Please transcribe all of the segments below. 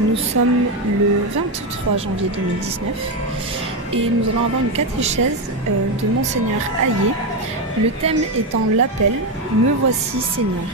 Nous sommes le 23 janvier 2019 et nous allons avoir une catéchèse de Monseigneur Hayet. Le thème étant l'appel « Me voici Seigneur ».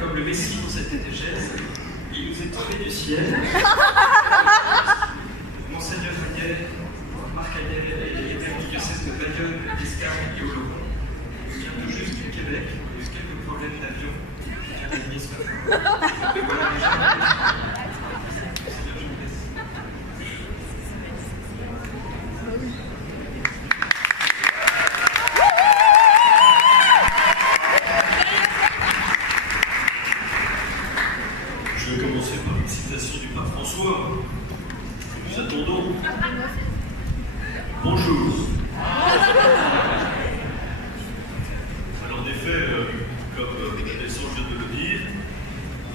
Comme le Messie pour cette catéchèse, il nous est tombé du ciel. Monseigneur Hayet, Marc Hayet, est évêque du diocèse de Bayonne, d'Escarres et Oloron. Il vient tout juste du Québec, il a eu quelques problèmes d'avion. Il vient d'Agnier ce matin. Et voilà déjà. Monseigneur, je vous laisse. Je vais commencer par une citation du pape François. Nous attendons. Bonjour. Alors en effet, comme Alessandre vient de le dire,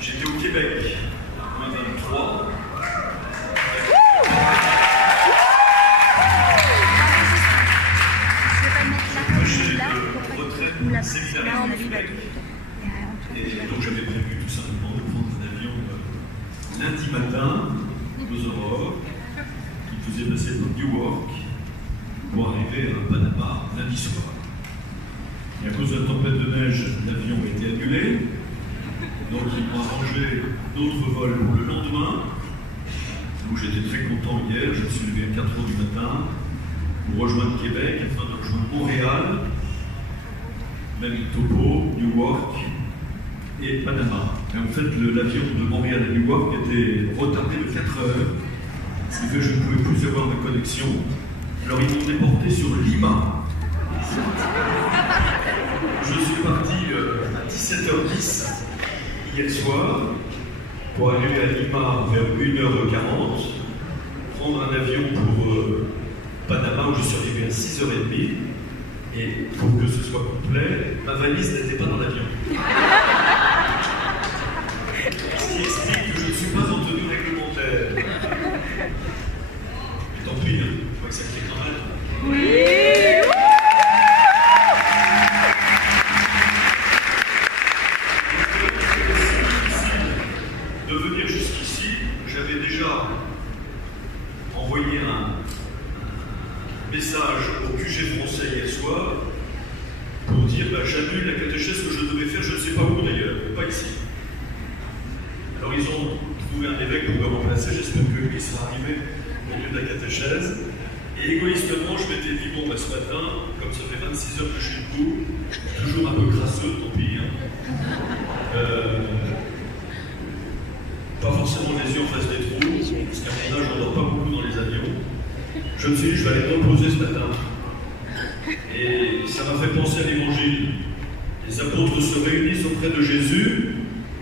j'étais au Québec, en 23. J'ai de retraite séminaire. Et donc j'avais prévu tout simplement de prendre un avion lundi matin, aux aurores, qui faisait passer dans Newark pour arriver à Panama lundi soir. Et à cause de la tempête de neige, l'avion a été annulé. Donc ils m'ont arrangé d'autres vols pour le lendemain. Donc j'étais très content hier, je me suis levé à 4 h du matin pour rejoindre Québec afin de rejoindre Montréal, Manitoba, Newark et Panama. Et en fait, l'avion de Montréal à Newark était retardé de 4 heures, ce qui fait que je ne pouvais plus avoir de connexion. Alors ils m'ont déporté sur Lima. Je suis parti à 17h10 hier soir pour arriver à Lima vers 1h40, prendre un avion pour Panama où je suis arrivé à 6h30. Et pour que ce soit complet, ma valise n'était pas dans l'avion. Ce qui explique que je ne suis pas en tenue réglementaire. Tant pis, hein, je crois que ça fait quand même. Oui! De venir jusqu'ici, j'avais déjà envoyé un message au QG français hier soir pour dire j'annule la catéchèse que je devais faire passé, j'espère que lui sera arrivé au lieu de la catéchèse. Et égoïstement, je m'étais dit, bon, ce matin, comme ça fait 26 heures que je suis debout, toujours un peu crasseux, tant pis. Pas forcément les yeux en face des trous, parce qu'à mon âge, on ne dort pas beaucoup dans les avions. Je me suis dit, je vais aller me reposer ce matin. Et ça m'a fait penser à l'évangile. Les apôtres se réunissent auprès de Jésus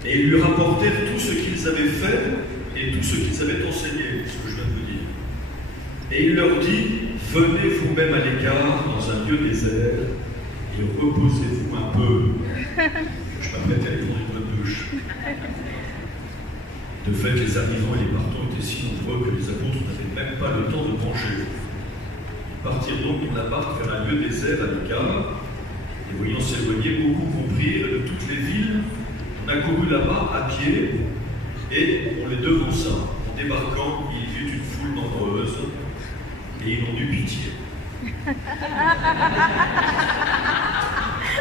et ils lui rapportèrent tout ce qu'ils avaient fait et tout ce qu'ils avaient enseigné, ce que je viens de vous dire. Et il leur dit, venez vous-même à l'écart dans un lieu désert et reposez-vous un peu. Je m'apprêtais à aller prendre une bonne douche. De fait, les arrivants et les partants étaient si nombreux que les apôtres n'avaient même pas le temps de manger. Ils partirent donc pour la barque vers un lieu désert à l'écart, et voyant s'éloigner, beaucoup comprirent de toutes les villes. On accourut là-bas à pied, et on les devança. En débarquant, il y eut une foule nombreuse, et ils ont eu pitié.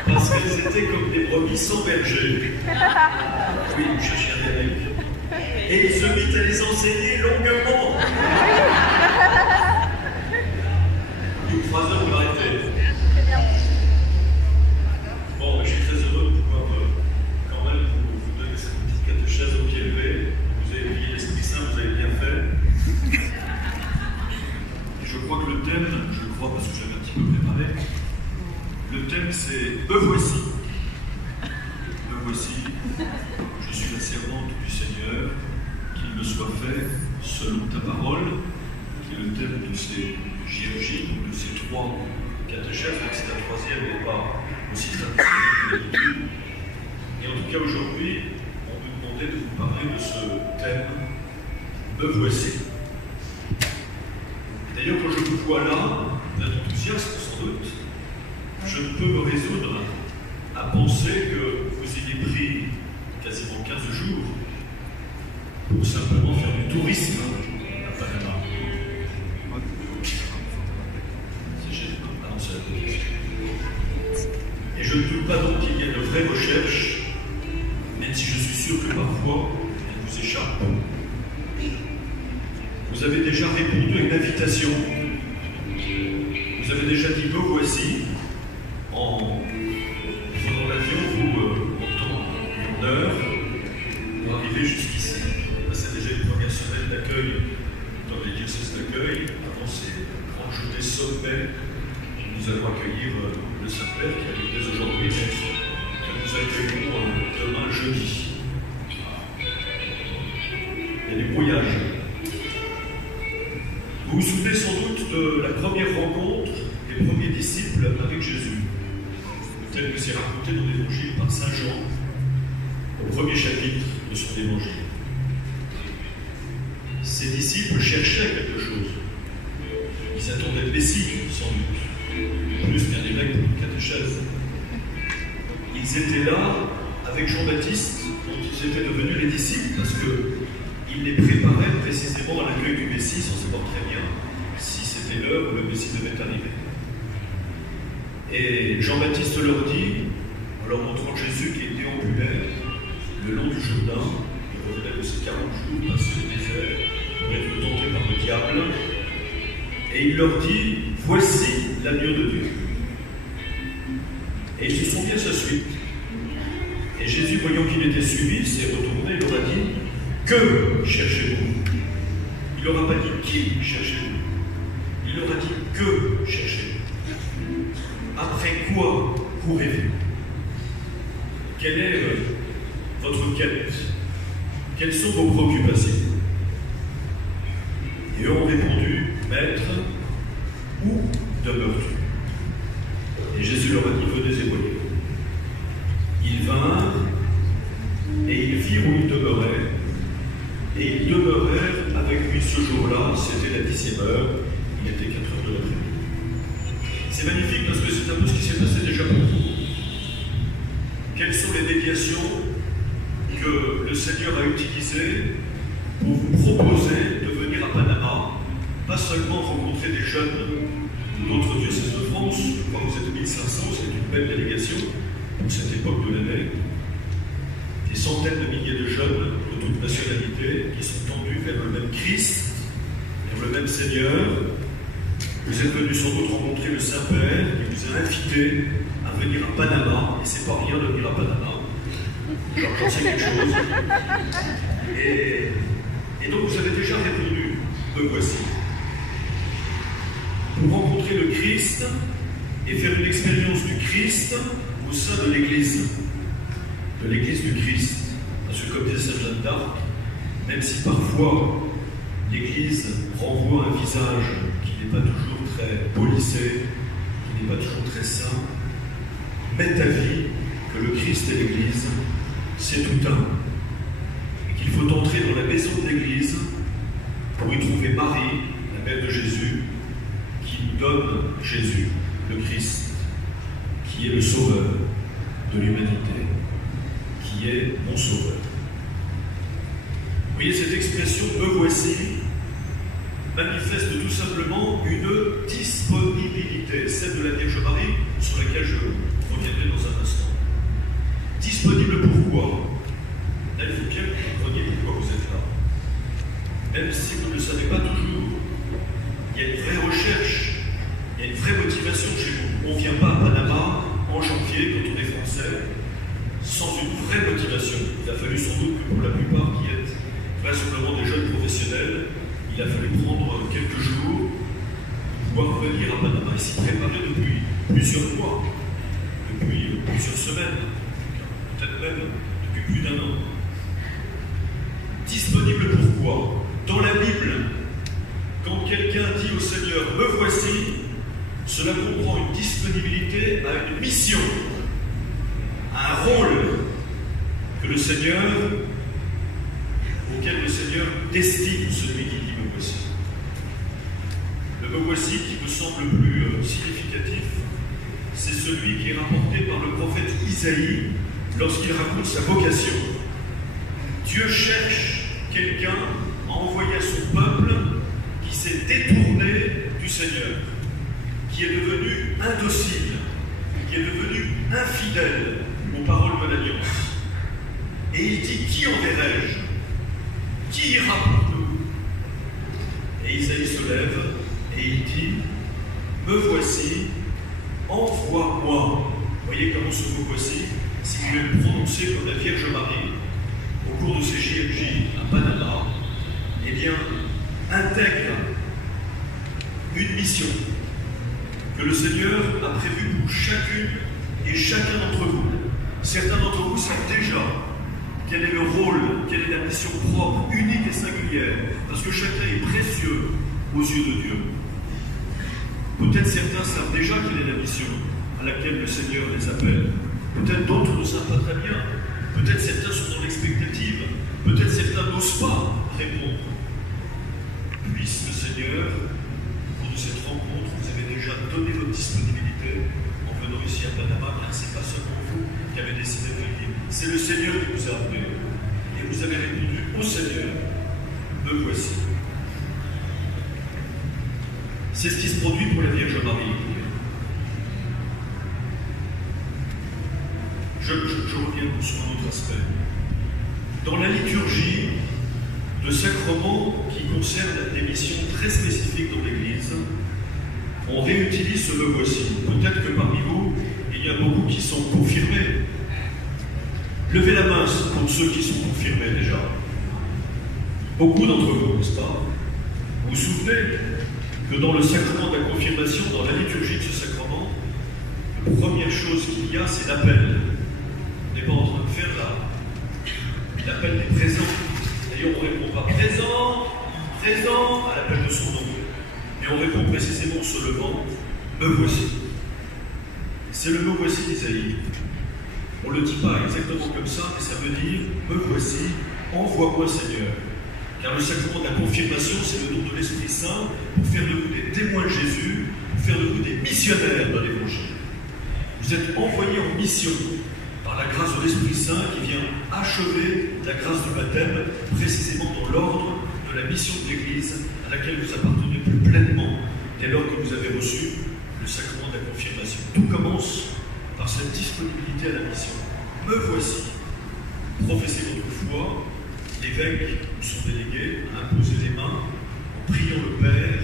Parce qu'elles étaient comme des brebis sans berger. Oui, je cherchais un dialecte. Et il se mit à les enseigner longuement. Une phrase de vous arrêter. Bon, je suis très heureux de pouvoir quand même vous donner cette petite catéchèse au pied levé. Vous avez prié l'Esprit Saint, vous avez bien fait. Et je crois que le thème, parce que j'avais un petit peu préparé, le thème c'est « Me voici ». Me voici, je suis la servante du Seigneur, qu'il me soit fait selon ta parole, qui est le thème de ces JRJ, donc de ces 3 catéchèses, même si la 3e n'est pas aussi traditionnelle que d'habitude. Et en tout cas, aujourd'hui, on me demandait de vous parler de ce thème « Me voici ». D'ailleurs, quand je vous vois là, vous êtes enthousiaste sans doute, je ne peux me résoudre à penser que vous ayez pris quasiment 15 jours pour simplement faire du tourisme à Panama. C'est génial. Et je ne doute pas donc qu'il y ait de vraies recherches, même si je suis sûr que parfois elles vous échappent. Vous avez déjà répondu à une invitation. Vous avez déjà dit me voici en prenant l'avion ou en temps et en heure pour arriver jusqu'ici. C'est déjà une première semaine d'accueil dans les diocèses d'accueil avant ces grandes journées sommet où nous allons accueillir le Saint-Père qui arrive dès aujourd'hui, mais que nous accueillons demain jeudi. Il y a des brouillages. Vous vous souvenez sans doute de la première rencontre des premiers disciples avec Jésus, tel que c'est raconté dans l'Évangile par Saint Jean, au premier chapitre de son Évangile. Ces disciples cherchaient quelque chose. Ils attendaient le Messie, sans doute, plus qu'un évêque pour une catéchèse. Ils étaient là avec Jean-Baptiste, dont ils étaient devenus les disciples, parce qu'ils les préparaient précisément à l'accueil du Messie, sans savoir très bien si c'était l'heure où le Messie devait arriver. Et Jean-Baptiste leur dit, en leur montrant Jésus qui est déambulaire le long du Jourdain, il revenait de ces 40 jours passés au désert pour être tenté par le diable, et il leur dit, voici l'agneau de Dieu. Et ils se sont mis à sa suite. Et Jésus, voyant qu'il était suivi, s'est retourné et leur a dit, que cherchez-vous? Il leur a pas dit qui cherchez-vous. Il leur a dit que cherchez-vous. Après quoi courez-vous? Quelle est votre quête? Quelles sont vos préoccupations? Et eux ont répondu, Maître, où demeures-tu? Et Jésus leur a dit, venez et voyez. Ils vinrent et ils virent où il demeurait, et ils demeurèrent avec lui ce jour-là, c'était la 10e heure, il était 4 heures de l'après-midi. C'est magnifique parce que c'est un peu ce qui s'est passé déjà pour vous. Quelles sont les déviations que le Seigneur a utilisées pour vous proposer de venir à Panama, pas seulement rencontrer des jeunes d'autres diocèses de France, je crois que vous êtes 1500, c'est une belle délégation pour cette époque de l'année, des centaines de milliers de jeunes toute nationalité, qui sont tendus vers le même Christ, vers le même Seigneur. Vous êtes venus sans doute rencontrer le Saint-Père qui vous a invité à venir à Panama, et c'est pas rien de venir à Panama. J'en sais quelque chose. Et donc vous avez déjà répondu, me voici. Pour rencontrer le Christ et faire une expérience du Christ au sein de l'Église du Christ. Parce que comme disait Sainte Jeanne d'Arc, même si parfois l'Église renvoie un visage qui n'est pas toujours très polissé, qui n'est pas toujours très saint, m'est avis que le Christ et l'Église, c'est tout un. Et qu'il faut entrer dans la maison de l'Église pour y trouver Marie, la mère de Jésus, qui nous donne Jésus, le Christ, qui est le sauveur de l'humanité, qui est mon sauveur. Vous voyez, cette expression « me voici » manifeste tout simplement une disponibilité, celle de la Vierge Marie, sur laquelle je reviendrai dans un instant. Disponible pourquoi? Là, il faut bien que vous compreniez pourquoi vous êtes là. Même si vous ne le savez pas toujours, il y a une vraie recherche, il y a une vraie motivation chez vous. On ne vient pas à Panama en janvier, quand on est français, sans une vraie motivation. Il a fallu sans doute que pour la plupart qui êtes vraisemblablement des jeunes professionnels, il a fallu prendre quelques jours pour pouvoir venir à Panama et s'y préparer depuis plusieurs mois, depuis plusieurs semaines, peut-être même depuis plus d'un an. Disponible pourquoi? Dans la Bible, quand quelqu'un dit au Seigneur « me voici », cela comprend une disponibilité à une mission, à un rôle que le Seigneur, auquel le Seigneur destine celui qui dit « me voici ». Le « me voici » qui me semble le plus significatif, c'est celui qui est rapporté par le prophète Isaïe lorsqu'il raconte sa vocation. Dieu cherche quelqu'un à envoyer à son peuple qui s'est détourné du Seigneur, qui est devenu indocile, qui est devenu infidèle aux paroles de l'Alliance. Et il dit, qui enverrai-je? Qui ira pour nous? Et Isaïe se lève et il dit, me voici, envoie-moi. Vous voyez comment ce mot voici, si vous voulez le prononcer comme la Vierge Marie, au cours de ces JMJ à Panama, eh bien, intègre une mission que le Seigneur a prévue pour chacune et chacun d'entre vous. Certains d'entre vous savent déjà quel est le rôle, quelle est la mission propre, unique et singulière, parce que chacun est précieux aux yeux de Dieu. Peut-être certains savent déjà quelle est la mission à laquelle le Seigneur les appelle. Peut-être d'autres ne savent pas très bien. Peut-être certains sont dans l'expectative. Peut-être certains n'osent pas répondre. Puisse le Seigneur, au cours de cette rencontre, vous avez déjà donné votre disponibilité en venant ici à Panama, car ce n'est pas seulement vous qui avez décidé de venir. C'est le Seigneur qui vous a appelé. Et vous avez répondu au Seigneur, me voici. C'est ce qui se produit pour la Vierge Marie. Je reviens sur un autre aspect. Dans la liturgie de sacrements qui concernent des missions très spécifiques dans l'Église, on réutilise ce me voici. Peut-être que parmi vous, il y a beaucoup qui sont confirmés. Levez la main pour ceux qui sont confirmés déjà. Beaucoup d'entre vous, n'est-ce pas? Vous vous souvenez que dans le sacrement de la confirmation, dans la liturgie de ce sacrement, la première chose qu'il y a, c'est l'appel. On n'est pas en train de faire l'appel des présents. D'ailleurs, on ne répond pas présent à l'appel de son nom. Mais on répond précisément en se levant, me voici. C'est le me voici d'Isaïe. On ne le dit pas exactement comme ça, mais ça veut dire me voici, envoie-moi Seigneur. Car le sacrement de la confirmation, c'est le don de l'Esprit Saint pour faire de vous des témoins de Jésus, pour faire de vous des missionnaires dans l'Évangile. Vous êtes envoyés en mission par la grâce de l'Esprit Saint qui vient achever la grâce du baptême, précisément dans l'ordre de la mission de l'Église à laquelle vous appartenez plus pleinement dès lors que vous avez reçu le sacrement de la confirmation. Tout commence par cette disponibilité à la mission. Me voici. Professez votre foi L'évêque nous sont délégués à imposer les mains en priant le Père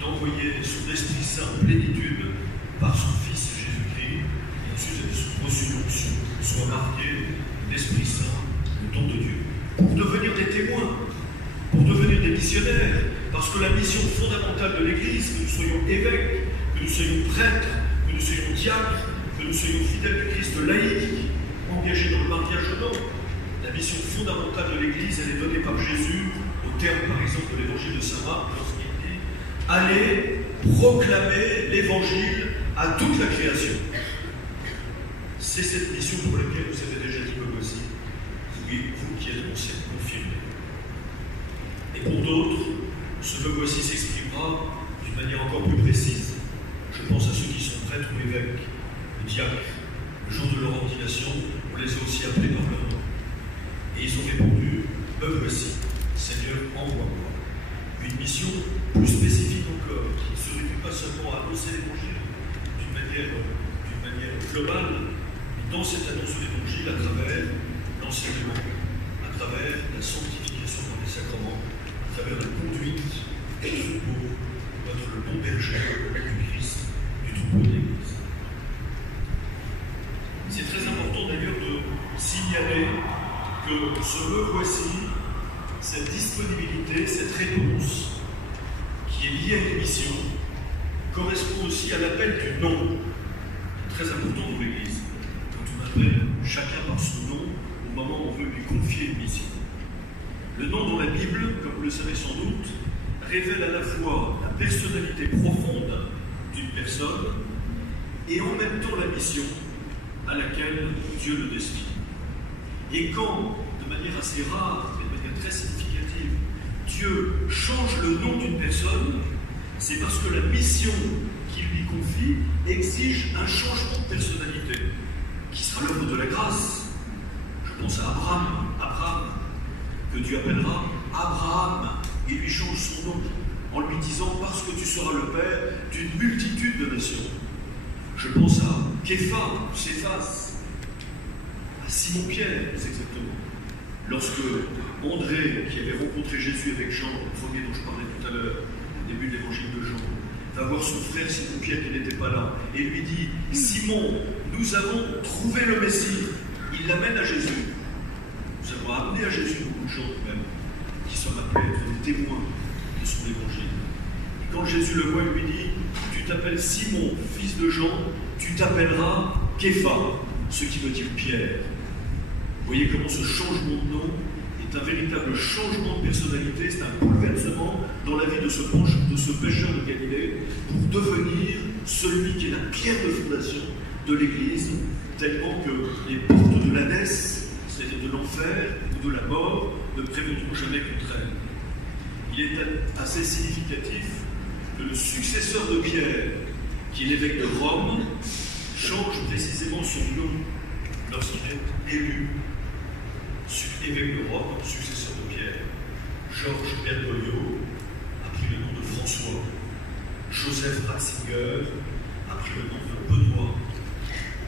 d'envoyer son Esprit Saint en plénitude par son Fils Jésus-Christ, et ensuite reçu l'onction, soit marqué l'Esprit Saint, le don de Dieu, pour devenir des témoins, pour devenir des missionnaires, parce que la mission fondamentale de l'Église, que nous soyons évêques, que nous soyons prêtres, que nous soyons diacres, que nous soyons fidèles du Christ laïcs, engagés dans le mariage ou non, la mission fondamentale de l'Église, elle est donnée par Jésus au terme, par exemple, de l'Évangile de Saint Marc, lorsqu'il dit « Allez proclamer l'Évangile à toute la création ». C'est cette mission pour laquelle vous avez déjà dit comme aussi, vous qui êtes confirmés. Et pour d'autres, ce me voici s'exprimera d'une manière encore plus précise. Je pense à ceux qui sont prêtres ou évêques, ou diacres. Le jour de leur ordination, on les a aussi appelés par leur nom. Et ils ont répondu, me voici, Seigneur, envoie-moi. Une mission plus spécifique encore, qui ne se réduit pas seulement à annoncer l'Évangile d'une manière globale, mais dans cette annonce de l'Évangile, à travers l'enseignement, à travers la sanctification dans les sacrements, à travers la conduite du troupeau, le bon berger du Christ, du troupeau de l'Église. C'est très important d'ailleurs de signaler que ce me voici, cette disponibilité, cette réponse qui est liée à une mission, correspond aussi à l'appel du nom. C'est très important dans l'Église, quand on appelle chacun par son nom au moment où on veut lui confier une mission. Le nom dans la Bible, comme vous le savez sans doute, révèle à la fois la personnalité profonde d'une personne et en même temps la mission à laquelle Dieu le destine. Et quand, de manière assez rare et de manière très significative, Dieu change le nom d'une personne, c'est parce que la mission qu'il lui confie exige un changement de personnalité, qui sera l'œuvre de la grâce. Je pense à Abraham, que Dieu appellera Abraham. Il lui change son nom en lui disant « Parce que tu seras le père d'une multitude de nations ». Je pense à Céphas, à Simon-Pierre, exactement. Lorsque André, qui avait rencontré Jésus avec Jean, le premier dont je parlais tout à l'heure, au début de l'évangile de Jean, va voir son frère Simon-Pierre qui n'était pas là, et lui dit « Simon, nous avons trouvé le Messie ». Il l'amène à Jésus. Nous avons amené à Jésus beaucoup de gens même, qui sont appelés à être des témoins de son évangile. Et quand Jésus le voit, il lui dit « Tu t'appelles Simon, fils de Jean, tu t'appelleras Képha », ce qui veut dire Pierre. Vous voyez comment ce changement de nom est un véritable changement de personnalité, c'est un bouleversement dans la vie de ce pécheur de Galilée pour devenir celui qui est la pierre de fondation de l'Église, tellement que les portes de l'Hadès, c'est-à-dire de l'enfer ou de la mort, ne prévaudront jamais contre elle. Il est assez significatif que le successeur de Pierre, qui est l'évêque de Rome, change précisément son nom lorsqu'il est élu évêque de Rome, successeur de Pierre. Georges Bergoglio a pris le nom de François. Joseph Ratzinger a pris le nom de Benoît.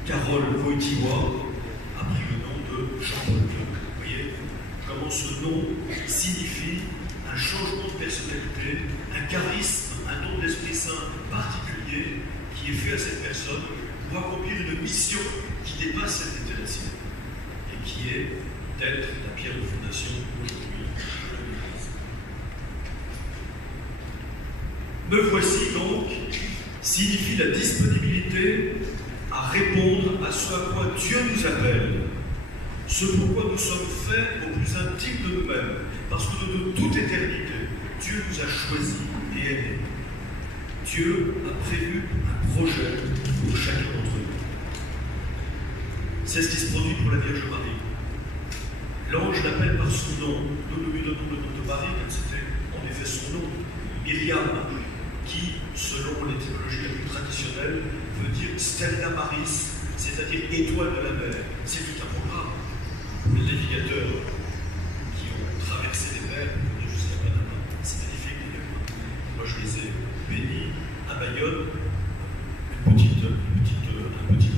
Carole Wojtyła a pris le nom de Jean-Paul II. Vous voyez comment ce nom signifie un changement de personnalité, un charisme, un don de l'Esprit Saint particulier qui est fait à cette personne pour accomplir une mission qui dépasse cette été la sienne et qui est d'être la pierre de fondation aujourd'hui de l'Église. Me voici donc signifie la disponibilité à répondre à ce à quoi Dieu nous appelle, ce pourquoi nous sommes faits au plus intime de nous-mêmes, parce que de toute éternité, Dieu nous a choisis et aimés. Dieu a prévu un projet pour chacun d'entre nous. C'est ce qui se produit pour la Vierge Marie. L'ange l'appelle par son nom. Nous lui donnons le nom de Marie, comme c'était en effet son nom. Myriam, qui, selon l'étymologie la plus traditionnelle, veut dire Stella Maris, c'est-à-dire étoile de la mer. C'est tout un programme. Les navigateurs qui ont traversé les mers pour venir jusqu'à Panama, c'est magnifique d'ailleurs. Moi je les ai bénis à Bayonne, un petit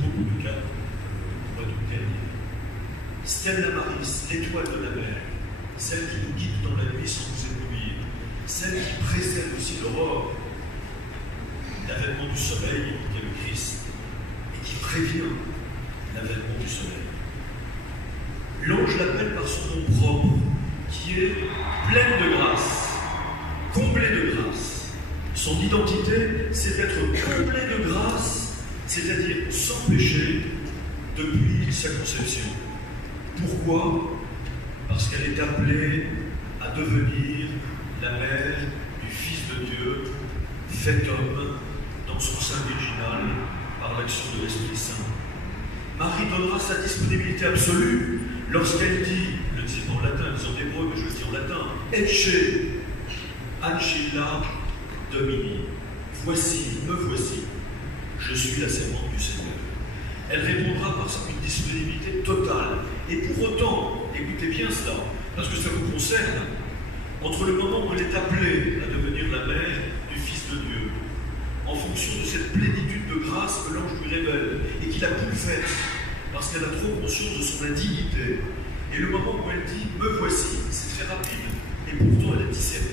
groupe de cas au mois d'août dernier. Stella Maris, l'étoile de la mer. celle qui nous guide dans la nuit sans nous éblouir, celle qui précède aussi l'aurore, l'avènement du soleil qui est le Christ, et qui prévient l'avènement du soleil. L'ange l'appelle par son nom propre, qui est pleine de grâce, comblée de grâce. Son identité, c'est d'être comblé de grâce, c'est-à-dire sans péché, depuis sa conception. Pourquoi? Parce qu'elle est appelée à devenir la mère du Fils de Dieu, fait homme dans son sein virginal par l'action de l'Esprit Saint. Marie donnera sa disponibilité absolue lorsqu'elle dit, le dit en latin, le dit en hébreu, mais je le dis en latin, Ecce ancilla Domini. Voici, me voici, je suis la servante du Seigneur. Elle répondra par une disponibilité totale. Et pour autant, écoutez bien cela, parce que ça vous concerne, entre le moment où elle est appelée à devenir la mère du Fils de Dieu, en fonction de cette plénitude de grâce que l'ange lui révèle et qu'il a bouleversé, parce qu'elle a trop conscience de son indignité, et le moment où elle dit « me voici », c'est très rapide, et pourtant elle est discernée.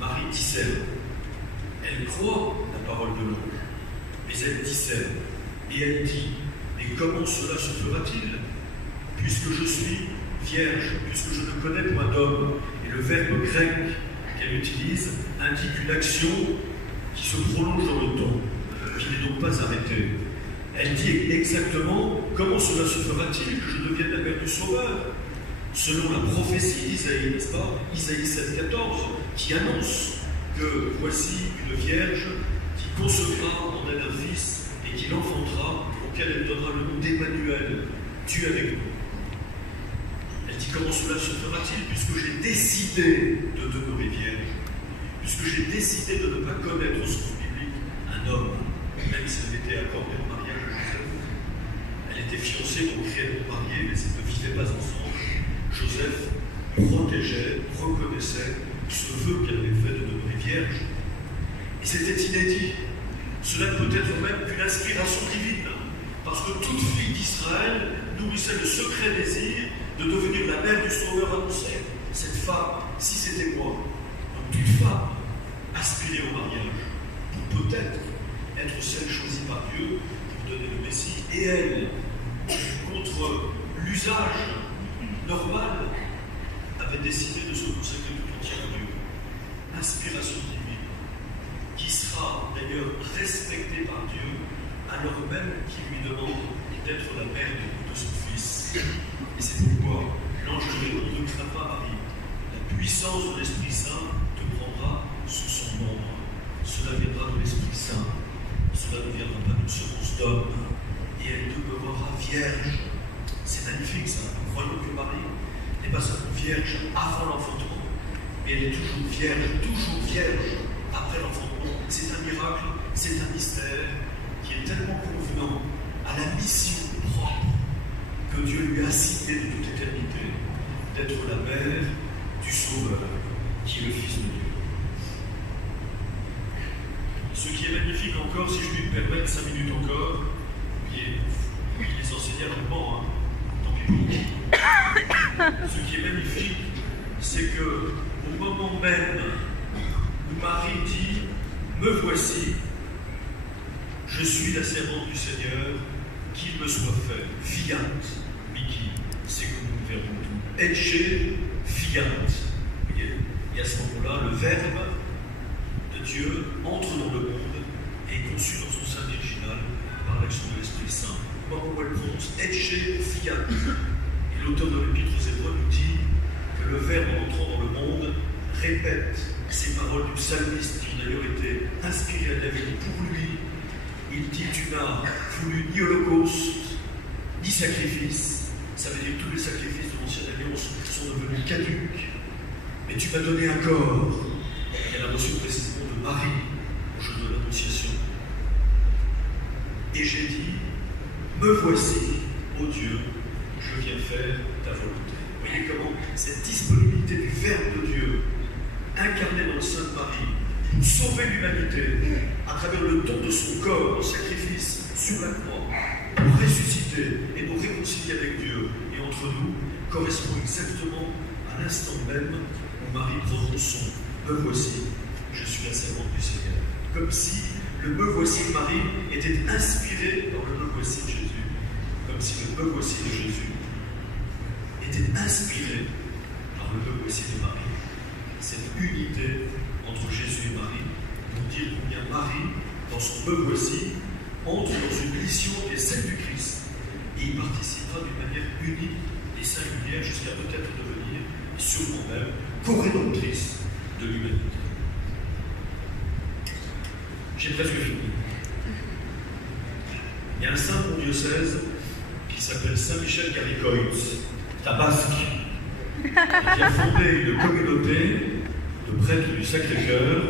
Marie discerne. Elle croit la parole de l'ange, mais elle discerne. Et elle dit, mais comment cela se fera-t-il? Puisque je suis vierge, puisque je ne connais point d'homme. Et le verbe grec qu'elle utilise indique une action qui se prolonge dans le temps, qui n'est donc pas arrêtée. Elle dit exactement, comment cela se fera-t-il que je devienne la mère du Sauveur? Selon la prophétie d'Isaïe, n'est-ce pas? Isaïe 7,14, qui annonce que voici une vierge qui concevra en elle un fils et qui l'enfantera, auquel elle donnera le nom d'Emmanuel, Dieu avec nous. Elle dit comment cela se fera-t-il, puisque j'ai décidé de demeurer vierge, puisque j'ai décidé de ne pas connaître au sens biblique un homme, même si elle était accordée au mariage à Joseph. Elle était fiancée, donc réellement mariée, mais ils ne vivaient pas ensemble. Joseph protégeait, reconnaissait ce vœu qu'elle avait fait de demeurer vierge. Et c'était inédit. Cela peut être même qu'une inspiration divine, parce que toute fille d'Israël nourrissait le secret désir de devenir la mère du Sauveur annoncé. Cette femme, si c'était moi, donc toute femme aspirait au mariage, pour peut-être être celle choisie par Dieu pour donner le Messie, et elle, contre l'usage normal, avait décidé de se consacrer tout entier à Dieu. Inspiration divine, qui sera d'ailleurs respectée par Dieu, alors même qu'il lui demande d'être la mère de son fils. Et c'est pourquoi l'ange répond, ne crains pas, Marie, la puissance de l'Esprit Saint te prendra sous son ombre. Cela viendra de l'Esprit Saint, cela ne viendra pas d'une semence d'homme, et elle demeurera vierge. C'est magnifique ça. Croyons que Marie n'est pas seulement vierge avant l'enfantement, mais elle est toujours vierge après l'enfantement. C'est un miracle, c'est un mystère qui est tellement convenant à la mission propre que Dieu lui a assigné de toute éternité d'être la mère du Sauveur, qui est le Fils de Dieu. Ce qui est magnifique encore, si je puis me permettre 5 minutes encore, puis les enseignants longuement, hein, tant pis pour vous. Ce qui est magnifique, c'est que au moment même où Marie dit « Me voici, je suis la servante du Seigneur, qu'il me soit fait, fiat, Miki, c'est comme nous verrons tout, Ecce, fiat. » Et à ce moment-là, le Verbe de Dieu entre dans le monde et est conçu dans son sein virginal par l'action de l'Esprit Saint. Au moment où elle prononce Ecce, fiat. Et l'auteur de l'Épître aux Hébreux nous dit que le Verbe, en entrant dans le monde, répète ces paroles du psalmiste qui d'ailleurs été inspiré à David pour lui. Il dit, tu n'as voulu ni holocauste, ni sacrifice. Ça veut dire que tous les sacrifices de l'Ancienne Alliance sont devenus caducs. Mais tu m'as donné un corps. Et elle a reçu précisément de Marie au jour de l'Annonciation. Et j'ai dit, me voici, ô Dieu, je viens faire ta volonté. Vous voyez comment cette disponibilité du Verbe de Dieu, incarné dans le sein de Marie, pour sauver l'humanité à travers le don de son corps, le sacrifice sur la croix, pour ressusciter et nous réconcilier avec Dieu et entre nous, correspond exactement à l'instant même où Marie prononce son « Me voici, je suis la servante du Seigneur ». Comme si le « Me voici » de Marie était inspiré dans le « Me voici » de Jésus. Comme si le « Me voici » de Jésus était inspiré par le « Me voici » de Marie. Cette unité entre Jésus et Marie pour dire combien Marie, dans son « Me voici », entre dans une mission qui est celle du Christ. Et il participera d'une manière unique et singulière jusqu'à peut-être devenir, sûrement même, co-rédemptrice de l'humanité. J'ai presque fini. Il y a un saint de mon diocèse qui s'appelle Saint Michel Garicoitz, tabasque, qui a fondé une communauté de prêtres du Sacré-Cœur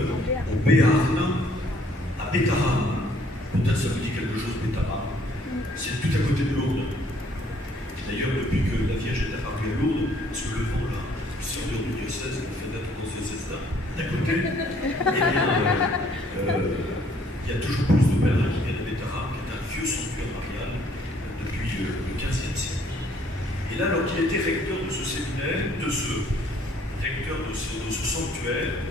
au Béarn, à Bétaram. Peut-être ça vous dit quelque chose, Bétaram. C'est tout à côté de Lourdes. D'ailleurs, depuis que la Vierge est apparue à Lourdes, parce que le vent, là, surveillant du diocèse, le fait d'être dans ce diocèse-là, d'à côté, il y a toujours plus de pèlerins qui viennent à Bétaram, qui est un vieux sanctuaire marial depuis le XVe siècle. Et là, alors qu'il était recteur de ce séminaire, de ce sanctuaire,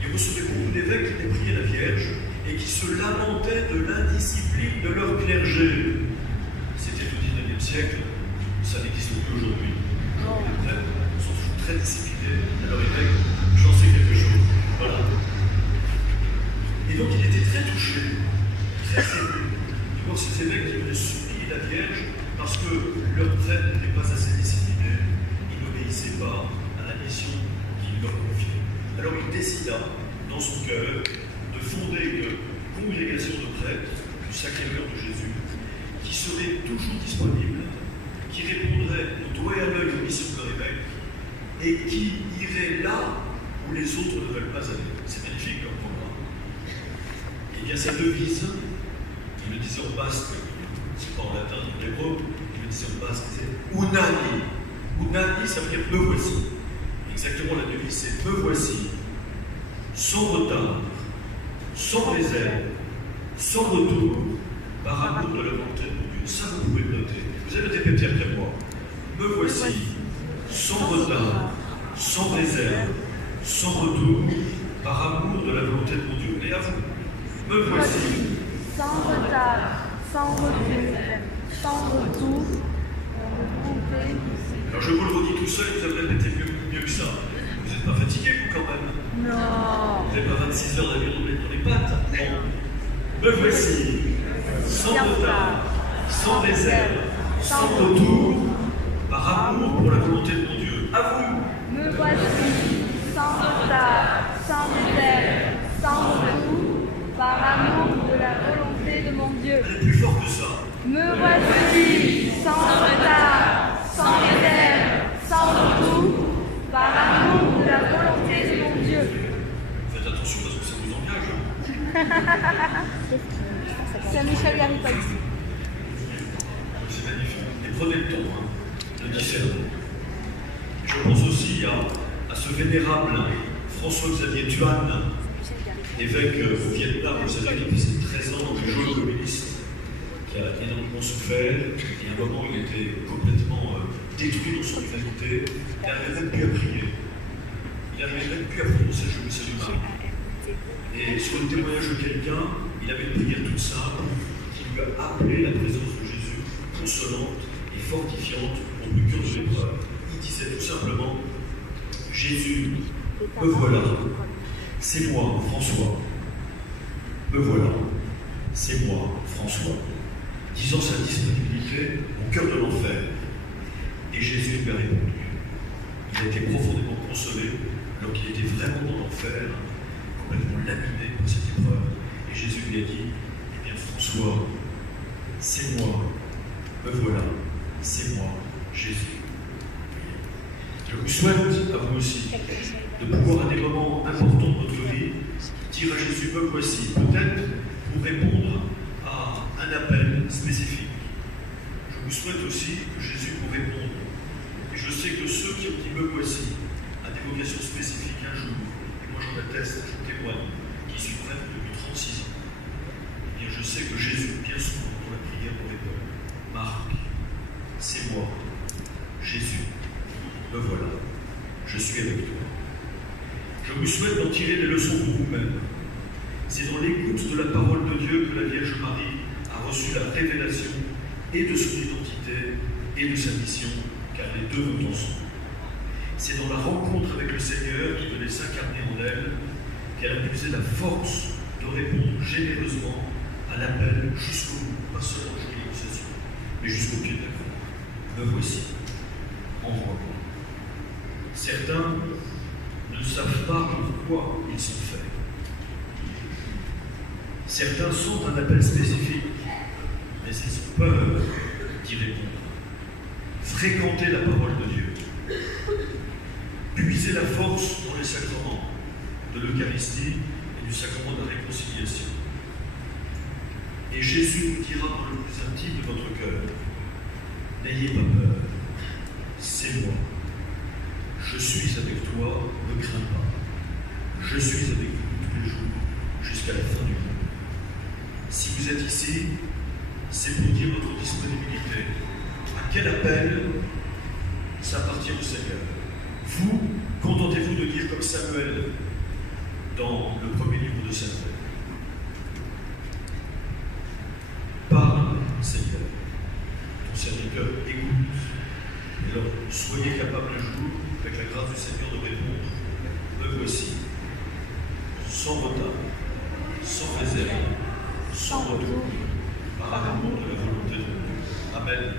il recevait beaucoup d'évêques qui dépriaient la Vierge et qui se lamentaient de l'indiscipline de leur clergé. C'était au XIXe siècle, ça n'existe plus aujourd'hui. Les prêtres sont très disciplinés à leur évêque, j'en sais quelque chose. Voilà. Et donc il était très touché, très ému, de voir ces évêques qui venaient supplier la Vierge parce que leurs prêtres n'étaient pas assez disciplinés, ils n'obéissaient pas à la mission qu'il leur confiait. Alors il décida, dans son cœur, de fonder une congrégation de prêtres du Sacré-Cœur de Jésus, qui serait toujours disponible, qui répondrait au doigt et à l'œil aux missions de leur évêque, et qui irait là où les autres ne veulent pas aller. C'est magnifique leur programme. Et bien sa devise, il le disait en basque, c'est pas en latin ni en hébreu, il le disait en basque, c'est Unani. Unani, ça veut dire me voici. Exactement, la devise, c'est me voici, sans retard, sans réserve, sans retour, par amour de la volonté de Dieu. Ça, vous pouvez le noter. Vous allez le répéter après moi. Me voici, sans retard, sans réserve, sans retour, par amour de la volonté de mon Dieu. Et à vous. Me voici, sans retard, sans retour, sans retour, alors je vous le redis tout seul, vous avez peut-être mieux que ça. Vous n'êtes pas fatigué, vous, quand même? Non. Vous n'avez pas 26 heures d'avion dans les pattes? Bon. Me voici, sans retard, sans réserve, sans retour, par amour pour la volonté de mon Dieu. À vous. Me voici, sans retard, sans réserve, sans retour, par amour de la volonté de mon Dieu. Allez plus fort que ça. Me voici, sans retard, sans réserve, sans retour, par amour de la volonté de mon Dieu. Faites attention parce que ça vous engage. C'est Michel Garicoitz. C'est magnifique. Et prenez le temps de discerner. Je pense aussi à ce vénérable François-Xavier Tuan, évêque au Vietnam, vous savez, qui a passé 13 ans dans le geôle communiste, qui a énormément souffert, et à un moment il était complètement détruit dans son humanité, il n'arrivait même plus à prier, il n'arrivait même plus à prononcer le Salut Marie. Et sur le témoignage de quelqu'un, il avait une prière toute simple qui lui a appelé la présence de Jésus, consolante et fortifiante au plus cœur de l'épreuve. Il disait tout simplement, Jésus, me voilà, c'est moi, François. Me voilà, c'est moi, François. Disant sa disponibilité au cœur de l'enfer. Et Jésus lui a répondu. Il a été profondément consolé alors qu'il était vraiment dans l'enfer, complètement laminé par cette épreuve. Et Jésus lui a dit, eh bien François, c'est moi, me voilà, c'est moi, Jésus. Je vous souhaite, à vous aussi, de pouvoir à des moments importants de votre vie, dire à Jésus, me voici, peut-être pour répondre à un appel spécifique. Je vous souhaite aussi que Jésus vous réponde. Et je sais que ceux qui ont dit me voici à des vocations spécifiques un jour, et moi j'en atteste, je témoigne, qui suis prêtre depuis 36 ans, eh bien je sais que Jésus, bien souvent dans la prière, nous répond, Marc, c'est moi, Jésus. me voilà, je suis avec toi. Je vous souhaite d'en tirer des leçons pour vous-même. C'est dans l'écoute de la parole de Dieu que la Vierge Marie a reçu la révélation et de son identité et de sa mission, car les deux vont ensemble. C'est dans la rencontre avec le Seigneur qui venait s'incarner en elle qu'elle a puisé la force de répondre généreusement à l'appel jusqu'au bout, pas seulement jusqu'à l'initiation, mais jusqu'au pied de la croix. Me voici, envoie-moi. Certains ne savent pas pourquoi ils sont faits. Certains sentent un appel spécifique, mais ils ont peur d'y répondre. Fréquenter la parole de Dieu, puiser la force dans les sacrements de l'Eucharistie et du sacrement de la réconciliation. Et Jésus vous dira dans le plus intime de votre cœur, n'ayez pas peur, c'est moi. Je suis avec toi, ne crains pas. Je suis avec vous tous les jours, jusqu'à la fin du monde. Si vous êtes ici, c'est pour dire votre disponibilité. À quel appel ça appartient au Seigneur? Vous, contentez-vous de dire comme Samuel dans le premier livre de Samuel. Parle, Seigneur. Ton serviteur écoute. Et alors, soyez capable un jour, avec la grâce du Seigneur, de répondre. Me voici, sans retard, sans réserve, sans retour, par l'amour de la volonté de Dieu. Amen.